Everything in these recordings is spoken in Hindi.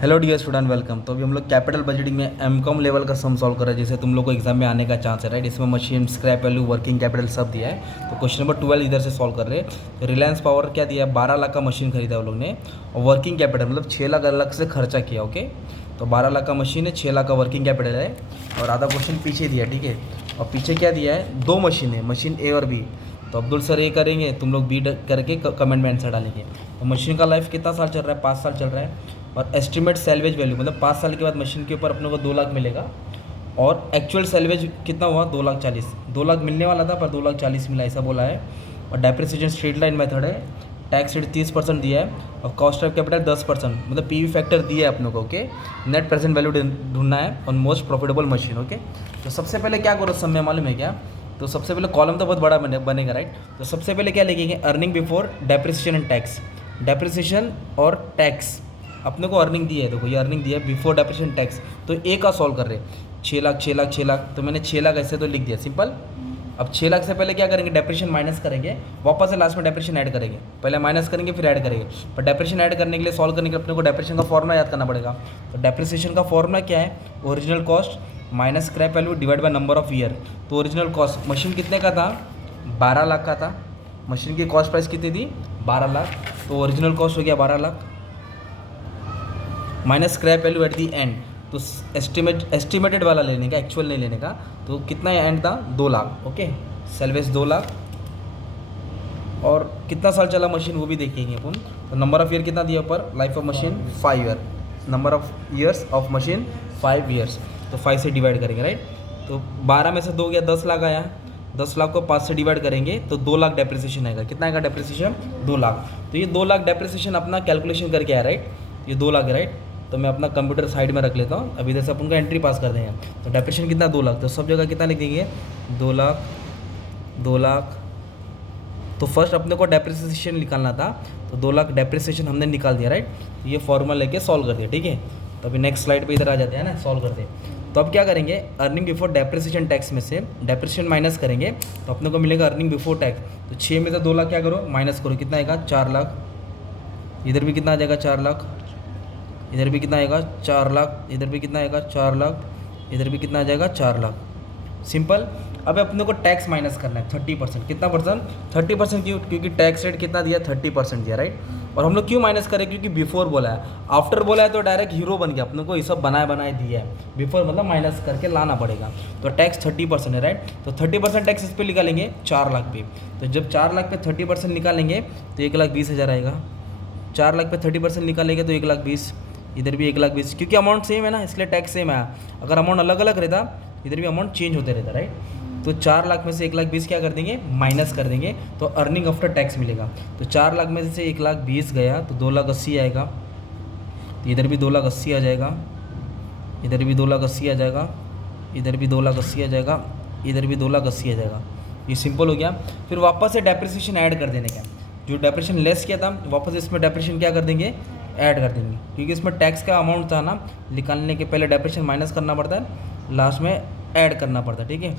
Hello dear student, welcome. तो अभी हम लोग कैपिटल बजटिंग में एमकॉम लेवल का सम सॉल्व कर रहे हैं, जैसे तुम लोग को एग्जाम में आने का चांस है, राइट। इसमें machine, scrap value, working capital सब दिया है। तो क्वेश्चन नंबर 12 इधर से सॉल्व कर रहे हैं। तो रिलायंस पावर क्या दिया है, 12 लाख का मशीन खरीदा है वो लोग ने, और वर्किंग कैपिटल मतलब 6 लाख अलग से खर्चा किया। ओके, तो 12 लाख का मशीन है, 6 लाख का वर्किंग कैपिटल है, और आधा क्वेश्चन पीछे दिया है, ठीक है। और पीछे क्या दिया है, दो मशीन है, मशीन ए और बी। तो अब्दुल सर ये करेंगे, तुम लोग बी करके कमेंट में आंसर डालेंगे। तो मशीन का लाइफ कितना साल चल रहा है, 5 साल चल रहा है। और एस्टिमेट सैलवेज वैल्यू मतलब 5 साल के बाद मशीन के ऊपर अपने को 2 लाख मिलेगा। और एक्चुअल सैलवेज कितना हुआ, 2,40,000। 2 लाख मिलने वाला था पर 2,40,000 मिला, ऐसा बोला है। और डेप्रिसिएशन स्ट्रेट लाइन मेथड है। टैक्स रेट 30% दिया है, और कॉस्ट ऑफ कैपिटल 10%, मतलब पीवी फैक्टर दिया है अपने को। ओके, नेट प्रेजेंट वैल्यू ढूंढना है on most profitable machine. Okay, तो सबसे पहले क्या करो, समय मालूम है क्या। तो सबसे पहले कॉलम तो बहुत बड़ा बनेगा, राइट। तो सबसे पहले क्या लिखेंगे, earning before depreciation and tax. Depreciation और टैक्स अपने को अर्निंग दी है, देखो ये अर्निंग दी है बिफोर डेप्रिसिएशन टैक्स। तो ए का सॉल्व कर रहे हैं, 6 लाख 6 लाख 6 लाख, तो मैंने 6 लाख ऐसे तो लिख दिया, सिंपल। अब 6 लाख से पहले क्या करेंगे, डेप्रिसिएशन माइनस करेंगे, वापस से लास्ट में डेप्रिसिएशन ऐड करेंगे। पहले माइनस करेंगे फिर ऐड करेंगे। पर डेप्रिसिएशन ऐड करने के लिए, सॉल्व करने के लिए अपने को डेप्रिसिएशन का फॉर्मूला याद करना पड़ेगा। तो डेप्रिसिएशन का फॉर्मूला क्या है, original cost minus scrap value divide by number of year. तो ओरिजिनल कॉस्ट मशीन कितने का था, 12 लाख का था। मशीन की कॉस्ट प्राइस कितनी थी, 12 लाख। तो ओरिजिनल कॉस्ट हो गया 12 lakh minus scrap value at the and. तो एस्टिमेटेड वाला लेने का, एक्चुअल नहीं लेने का। तो कितना एंड था, 2 लाख। Okay, salvage 2 lakh. और कितना साल चला मशीन वो भी देखेंगे अपन। तो नंबर ऑफ ईयर कितना दिया ऊपर, life of machine 5 year, number of years of machine 5 years. तो 5 से डिवाइड करेंगे, राइट। तो 12 में से 2 गया, 10 लाख आया। 10 लाख को 5 से डिवाइड करेंगे तो 2 लाख डेप्रिसिएशन आएगा। कितना आएगा डेप्रिसिएशन, 2 लाख। तो ये 2 लाख डेप्रिसिएशन अपना कैलकुलेशन करके आया, राइट। ये 2 लाख है, राइट। तो मैं अपना कंप्यूटर साइड में रख लेता हूँ, अभी इधर से अपन का एंट्री पास कर देंगे। तो डेप्रिसिएशन कितना, 2 लाख। तो सब जगह कितना लिख देंगे, 2 लाख 2 लाख। तो फर्स्ट अपने को डेप्रिसिएशन निकालना था, तो 2 लाख डेप्रिसिएशन हमने निकाल दिया, राइट। ये फॉर्मूला लेके सॉल्व कर दिया, ठीक है। तो अभी नेक्स्ट स्लाइड पे इधर आ जाते हैं ना, सॉल्व करते हैं। तो अब क्या करेंगे, अर्निंग बिफोर डेप्रिसिएशन टैक्स में से डेप्रिसिएशन माइनस करेंगे, तो अपने को मिलेगा अर्निंग बिफोर टैक्स। तो 6 में से 2 लाख क्या करो, माइनस करो, कितना आएगा, 4 लाख। इधर भी कितना आ जाएगा, 4 लाख। इधर भी कितना आएगा, 4 लाख। इधर भी कितना आएगा, 4 लाख। इधर भी कितना आ जाएगा, 4 लाख। सिंपल। अब अपने को टैक्स माइनस करना है 30%। कितना परसेंट, 30%। क्यों, क्योंकि टैक्स रेट कितना दिया, 30% दिया, राइट। और हम लोग क्यों माइनस करें, क्योंकि बिफोर बोला है। आफ्टर बोला है तो डायरेक्ट हीरो बन गया, अपने को ये सब बनाए बनाए दिया है। बिफोर मतलब माइनस करके लाना पड़ेगा। तो टैक्स 30% है, राइट। तो 30% टैक्स इस पर निकालेंगे 4 लाख पे। तो जब 4 लाख पे 30% निकालेंगे तो 1,20,000 आएगा। 4 लाख पे 30% निकालेंगे तो 1,20,000। इधर भी 1,20,000, क्योंकि अमाउंट सेम है ना, इसलिए टैक्स सेम है। अगर अमाउंट अलग अलग रहता, इधर भी अमाउंट चेंज होते रहता, राइट। तो 4 लाख में से 1,20,000 क्या कर देंगे, माइनस कर देंगे, तो अर्निंग आफ्टर टैक्स मिलेगा। तो 4 लाख में से 1,20,000 गया तो 2,80,000 आएगा। तो इधर भी 2,80,000 आ जाएगा, इधर भी 2,80,000 आ जाएगा, इधर भी 2,80,000 आ जाएगा, इधर भी 2,80,000 आ जाएगा। ये सिंपल हो गया। फिर वापस से डेप्रिसिएशन ऐड कर देने का, जो डेप्रिसिएशन लेस किया था वापस इसमें डेप्रिसिएशन क्या कर देंगे, ऐड कर देंगे। क्योंकि इसमें टैक्स का अमाउंट था ना, निकालने के पहले डेप्रिसिएशन माइनस करना पड़ता है, लास्ट में ऐड करना पड़ता है, ठीक है।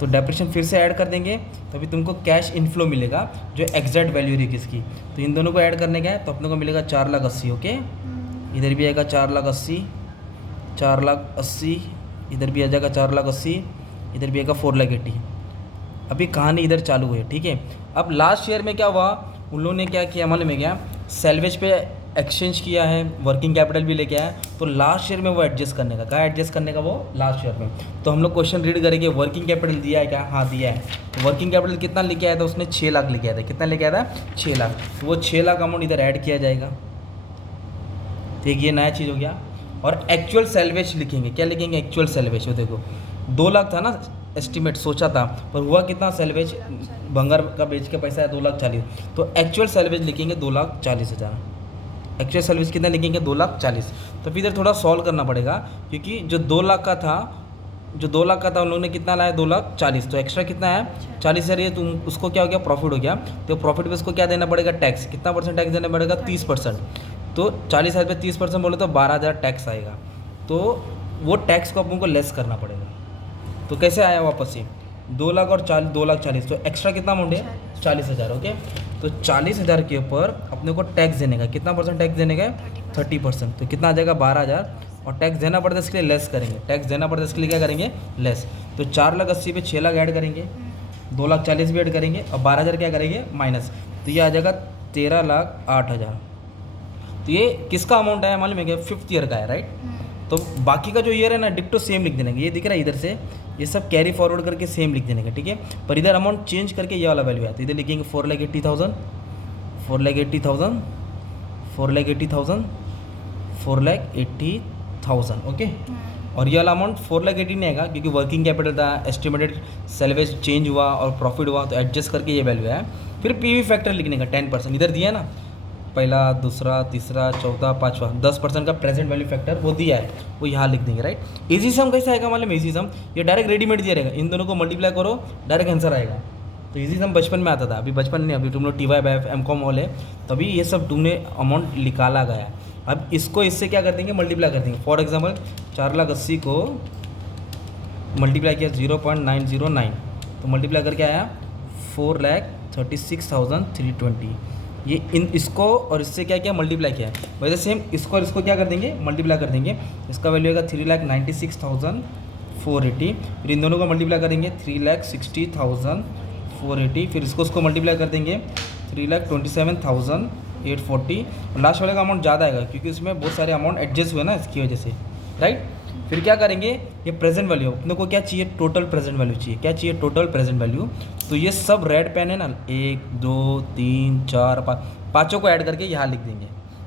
तो डेप्रिसिएशन फिर से ऐड कर देंगे, तभी तुमको कैश इनफ्लो मिलेगा, जो एग्जैक्ट वैल्यू रही किसकी। तो इन दोनों को ऐड करने का है, तो अपने को मिलेगा 4,80,000। ओके, इधर भी आएगा 4,80,000, 4,80,000। इधर भी आ जाएगा 4,80,000, इधर भी आएगा 4,80,000। अभी कहानी इधर चालू है, ठीक है। अब लास्ट ईयर में क्या हुआ, उन लोगों ने क्या किया मालूम है क्या, सैलवेज पे एक्सचेंज किया है, वर्किंग कैपिटल भी लेके आया। तो लास्ट ईयर में वो एडजस्ट करने का, कहाँ एडजस्ट करने का, वो लास्ट ईयर में। तो हम लोग क्वेश्चन रीड करेंगे, वर्किंग कैपिटल दिया है क्या, हाँ दिया है। तो वर्किंग कैपिटल कितना लेके आया था उसने, 6 लाख लेके आया था। कितना लेके आया था, 6 लाख। तो वो 6 लाख अमाउंट इधर ऐड किया जाएगा, ठीक, ये नया चीज़ हो गया। और एक्चुअल सैलवेज लिखेंगे, क्या लिखेंगे, एक्चुअल सैलवेज। वो देखो 2 लाख था ना एस्टिमेट सोचा था, पर हुआ कितना सैलवेज, भंगार का बेच के पैसा है 2,40,000। तो एक्चुअल सैलवेज लिखेंगे 2,40,000। एक्चुअल सैलवेज कितना लिखेंगे, 2,40,000। तो फिर इधर थोड़ा सॉल्व करना पड़ेगा, क्योंकि जो 2 लाख का था, जो 2 लाख का था उन लोगों ने कितना लाया, 2,40,000। तो एक्स्ट्रा कितना है, 40,000। ये तुम उसको क्या हो गया, प्रॉफिट हो गया। तो प्रॉफिट पे उसको क्या देना पड़ेगा, टैक्स। कितना परसेंट टैक्स देना पड़ेगा, 30%। तो 40,000 पे 30% बोले तो 12,000 टैक्स आएगा। तो वो टैक्स को अपन को लेस करना पड़ेगा। तो कैसे आया वापस से, 2 लाख और 2,40,000। तो एक्स्ट्रा कितना अमाउंट है, 40,000। ओके, तो 40,000 के ऊपर अपने को टैक्स देने का, कितना परसेंट टैक्स देने का है, 30%, तो कितना आ जाएगा 12,000। और टैक्स देना पड़ता है इसके लिए लेस करेंगे, टैक्स देना पड़ता है इसके लिए क्या करेंगे लेस। तो 4,80,000 पे 6 लाख ऐड करेंगे, 2,40,000 भी ऐड करेंगे और 12,000 क्या करेंगे माइनस, तो ये आ जाएगा 13,08,000। तो ये किसका अमाउंट आया मालूम है क्या? 5th ईयर का है, राइट। तो बाकी का जो ईयर है ना डिक्टो सेम लिख देने का, ये दिख रहा है इधर से, ये सब कैरी फॉरवर्ड करके सेम लिख देने का, ठीक है। पर इधर अमाउंट चेंज करके ये वाला वैल्यू आया, तो इधर लिखेंगे 4,80,000, 4,80,000, 4,80,000, 4,80,000, ओके। और ये वाला अमाउंट 4,80,000 नहीं आएगा क्योंकि वर्किंग कैपिटल था, एस्टिमेटेड सेल्वेज चेंज हुआ और प्रॉफिट हुआ, तो एडजस्ट करके ये वैल्यू है। फिर पीवी फैक्टर लिखने का 10%, इधर दिया है ना, पहला, दूसरा, तीसरा, चौथा, पाँचवा, 10% का प्रेजेंट वैल्यू फैक्टर वो दिया है, वो यहाँ लिख देंगे, राइट। इजी सम कैसा आएगा मालूम? इजी सम ये डायरेक्ट रेडीमेड दिया रहेगा, इन दोनों को मल्टीप्लाई करो डायरेक्ट आंसर आएगा। तो इजी सम बचपन में आता था, अभी बचपन नहीं, अभी तुम लोग TY/F MCOM वाले, तभी ये सब तुमने अमाउंट निकाला गया। अब इसको इससे क्या कर देंगे, मल्टीप्लाई कर देंगे। फॉर एग्जाम्पल 4,80,000 को मल्टीप्लाई किया 0.909, तो मल्टीप्लाई करके आया 4,36,320। ये इन इसको और इससे क्या किया, मल्टीप्लाई किया है। वैसे सेम इसको और इसको क्या कर देंगे, मल्टीप्लाई कर देंगे। इसका वैल्यू आएगा 3,96,480, फिर इन दोनों को मल्टीप्लाई करेंगे 3,60,480, फिर इसको मल्टीप्लाई कर देंगे 3,27,840, और लास्ट वाले का अमाउंट ज़्यादा आएगा क्योंकि इसमें बहुत सारे अमाउंट एडजस्ट हुए ना इसकी वजह से, राइट। फिर क्या करेंगे, ये प्रेजेंट वैल्यू अपने को क्या चाहिए, टोटल प्रेजेंट वैल्यू चाहिए। क्या चाहिए, टोटल प्रेजेंट वैल्यू। तो ये सब रेड पेन है ना, 1 2 3 4 5, पाँचों को ऐड करके यहाँ लिख देंगे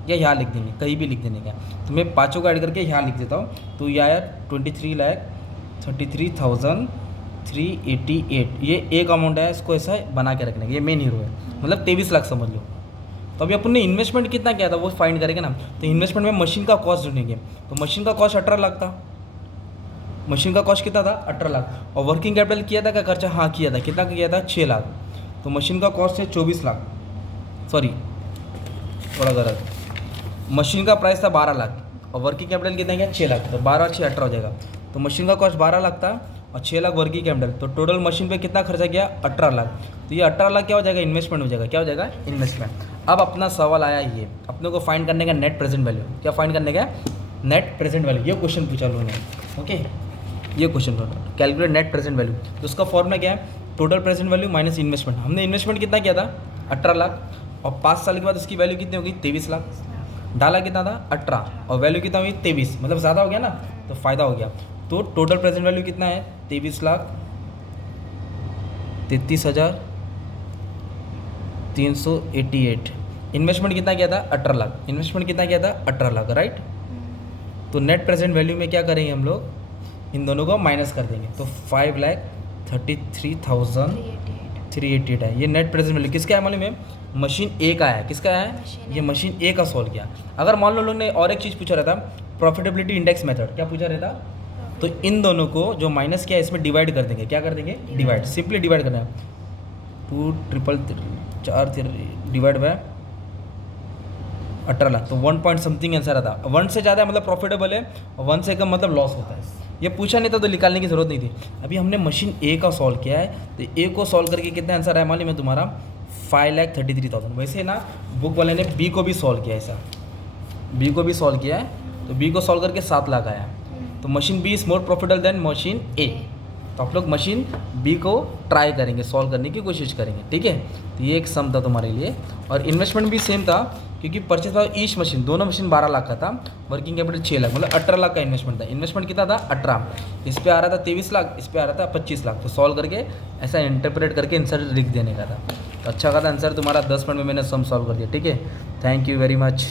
या यहाँ लिख देंगे, कहीं भी लिख देने का। तो मैं पाँचों को ऐड करके यहाँ लिख देता हूँ। तो ये आया 23,33,388, ये एक अमाउंट है, इसको ऐसा बना के रखने का, ये मेन हीरो है, मतलब 23 लाख समझ लो। तो अभी अपन ने इन्वेस्टमेंट कितना किया था वो फाइंड करेंगे ना। तो इन्वेस्टमेंट में मशीन का कॉस्ट ढूंढेंगे, तो मशीन का कॉस्ट 18 लाख था। मशीन का कॉस्ट कितना था, 18 लाख। और वर्किंग कैपिटल किया था क्या खर्चा, हाँ किया था। कितना किया था, 6 लाख। तो मशीन का कॉस्ट है 24 लाख, सॉरी थोड़ा गलत, मशीन का प्राइस था 12 लाख और वर्किंग कैपिटल कितना गया, 6 लाख। तो 12 6 18 हो जाएगा। तो मशीन का कॉस्ट 12 लाख था और 6 लाख वर्किंग कैपिटल, तो टोटल मशीन पे कितना खर्चा गया, 18 लाख। तो ये 18 लाख क्या हो जाएगा, इन्वेस्टमेंट हो जाएगा। क्या हो जाएगा, इन्वेस्टमेंट। अब अपना सवाल आया ये अपने को फाइंड करने का नेट प्रेजेंट वैल्यू। क्या फाइंड करने का, नेट प्रेजेंट वैल्यू। ये क्वेश्चन पूछा लोगों ने, ओके, ये question calculate net present value. तो उसका फॉर्मूला क्या है, total present value minus investment. हमने इन्वेस्टमेंट कितना किया था, 18 लाख, और 5 साल के बाद इसकी वैल्यू कितनी होगी, 23 लाख। डाला कितना था, 18, और वैल्यू कितना हुई, 23, मतलब ज़्यादा हो गया ना, तो फ़ायदा हो गया। तो टोटल प्रेजेंट वैल्यू कितना है, 23,33,388। इन्वेस्टमेंट कितना किया था, 18 लाख। इन्वेस्टमेंट कितना किया था, 18 लाख, राइट। तो नेट प्रेजेंट वैल्यू में क्या करेंगे हम लोग, इन दोनों को माइनस कर देंगे। तो 5,33,388 है। ये नेट प्रेजेंट वैल्यू किसका है मालूम है, मशीन ए का है। किसका है, ये मशीन ए का सॉल्व किया। अगर मान लो लोग ने और एक चीज़ पूछा रहता, प्रॉफिटेबिलिटी इंडेक्स मेथड, क्या पूछा रहता, तो इन दोनों को जो माइनस किया है इसमें डिवाइड कर देंगे। क्या कर देंगे, डिवाइड, सिंपली डिवाइड करना है। 2,433 डिवाइड बाय 18 लाख, तो 1 पॉइंट समथिंग आंसर आता। 1 से ज़्यादा मतलब प्रॉफिटेबल है और 1 से कम मतलब लॉस होता है। ये पूछा नहीं था तो निकालने की ज़रूरत नहीं थी। अभी हमने मशीन ए का सॉल्व किया है, तो ए को सॉल्व करके कितना आंसर आया मालूम है तुम्हारा, 5,33,000। वैसे ना बुक वाले ने बी को भी सॉल्व किया, ऐसा बी को भी सॉल्व किया है, तो बी को सॉल्व करके 7 लाख आया। तो machine B is more profitable than machine A. तो आप लोग मशीन बी को ट्राई करेंगे, सॉल्व करने की कोशिश करेंगे, ठीक है। तो ये एक सम था तुम्हारे लिए। और इन्वेस्टमेंट भी सेम था क्योंकि परचेज था ईच मशीन, दोनों मशीन 12 लाख का था, वर्किंग कैपिटल 6 लाख, मतलब 18 लाख का इन्वेस्टमेंट था। इन्वेस्टमेंट कितना था, 18, इस पे आ रहा था 23 लाख, इस पे आ रहा था 25 लाख। तो सॉल्व करके ऐसा इंटरप्रेट करके आंसर लिख देने का था। तो अच्छा खासा आंसर तुम्हारा 10 मिनट में मैंने सम सॉल्व कर दिया, ठीक है। Thank you very much.